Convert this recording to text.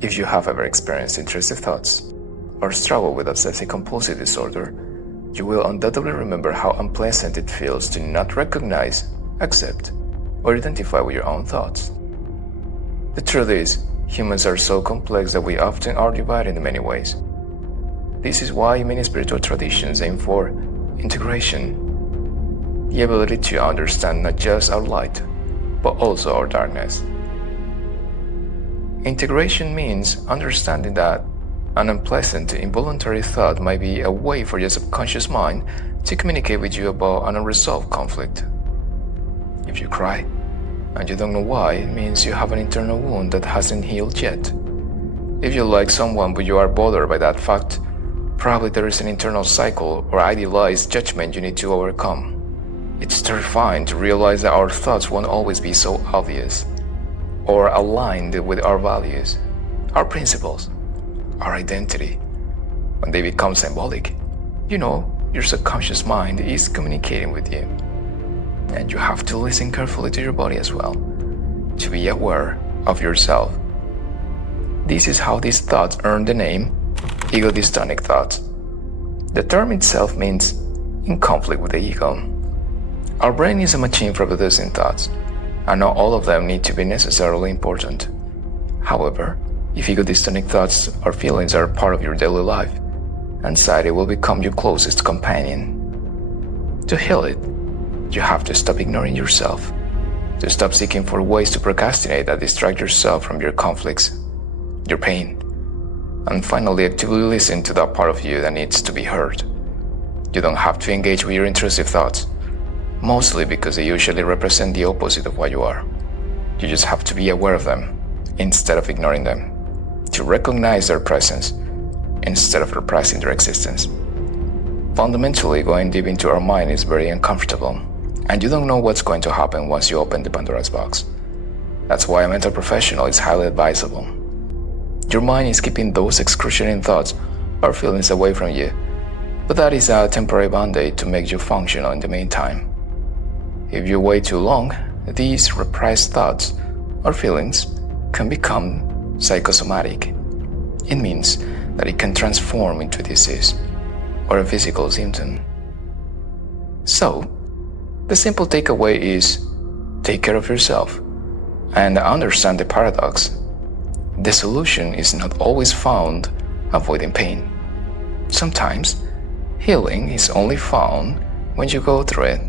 If you have ever experienced intrusive thoughts or struggle with obsessive-compulsive disorder, you will undoubtedly remember how unpleasant it feels to not recognize, accept, or identify with your own thoughts. The truth is, humans are so complex that we often are divided in many ways. This is why many spiritual traditions aim for integration, the ability to understand not just our light, but also our darkness. Integration means understanding that an unpleasant, involuntary thought might be a way for your subconscious mind to communicate with you about an unresolved conflict. If you cry, and you don't know why, it means you have an internal wound that hasn't healed yet. If you like someone but you are bothered by that fact, probably there is an internal cycle or idealized judgment you need to overcome. It's terrifying to realize that our thoughts won't always be so obvious or aligned with our values, our principles, our identity. When they become symbolic, your subconscious mind is communicating with you. And you have to listen carefully to your body as well, to be aware of yourself. This is how these thoughts earn the name ego-dystonic thoughts. The term itself means in conflict with the ego. Our brain is a machine for producing thoughts, and not all of them need to be necessarily important. However, if ego-dystonic thoughts or feelings are part of your daily life, anxiety will become your closest companion. To heal it, you have to stop ignoring yourself, to stop seeking for ways to procrastinate that distract yourself from your conflicts, your pain, and finally actively listen to that part of you that needs to be heard. You don't have to engage with your intrusive thoughts, mostly because they usually represent the opposite of what you are. You just have to be aware of them instead of ignoring them, to recognize their presence instead of repressing their existence. Fundamentally, going deep into our mind is very uncomfortable, and you don't know what's going to happen once you open the Pandora's box. That's why a mental professional is highly advisable. Your mind is keeping those excruciating thoughts or feelings away from you, but that is a temporary band-aid to make you functional in the meantime. If you wait too long, these repressed thoughts or feelings can become psychosomatic. It means that it can transform into a disease or a physical symptom. So, the simple takeaway is take care of yourself and understand the paradox. The solution is not always found avoiding pain. Sometimes, healing is only found when you go through it.